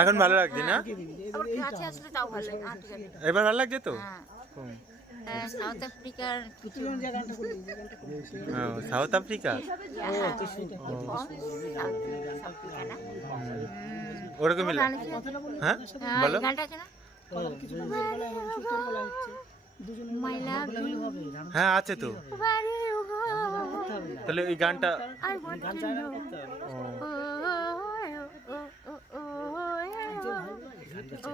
এখন ভালো লাগছে না। এবার ভালো লাগছে তো সাউথ আফ্রিকা? ওরকম? হ্যাঁ বলো হ্যাঁ আছে তো তাহলে এই গানটা I want to know. O, Oh, oh, oh, oh, oh, yeah, oh. Oh, oh, yeah, oh, oh, oh, oh, yeah, oh. Where you go?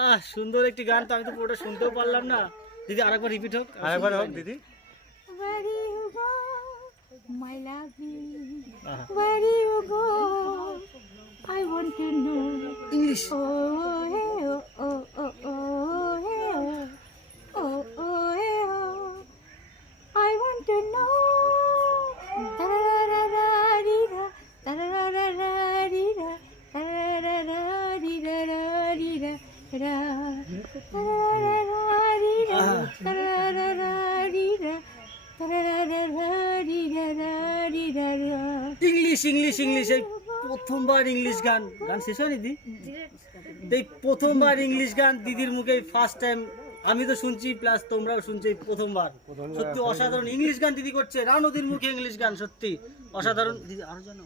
আহ সুন্দর একটি গান তো আমি তো পুরোটা শুনতেও পারলাম না দিদি আরেকবার রিপিট হোক আরেকবার হোক দিদি Where you go, my lovely? আহা। Where you go? I want to know. English Oh, English English English এই প্রথমবার ইংলিশ গান গান শেষ হয়নি দিদি এই প্রথমবার ইংলিশ গান দিদির মুখে ফার্স্ট টাইম আমি তো শুনছি প্লাস তোমরাও শুনছি প্রথমবার। সত্যি অসাধারণ। ইংলিশ গান দিদি করছে রানুদির মুখে ইংলিশ গান সত্যি অসাধারণ। দিদি আরও জানো?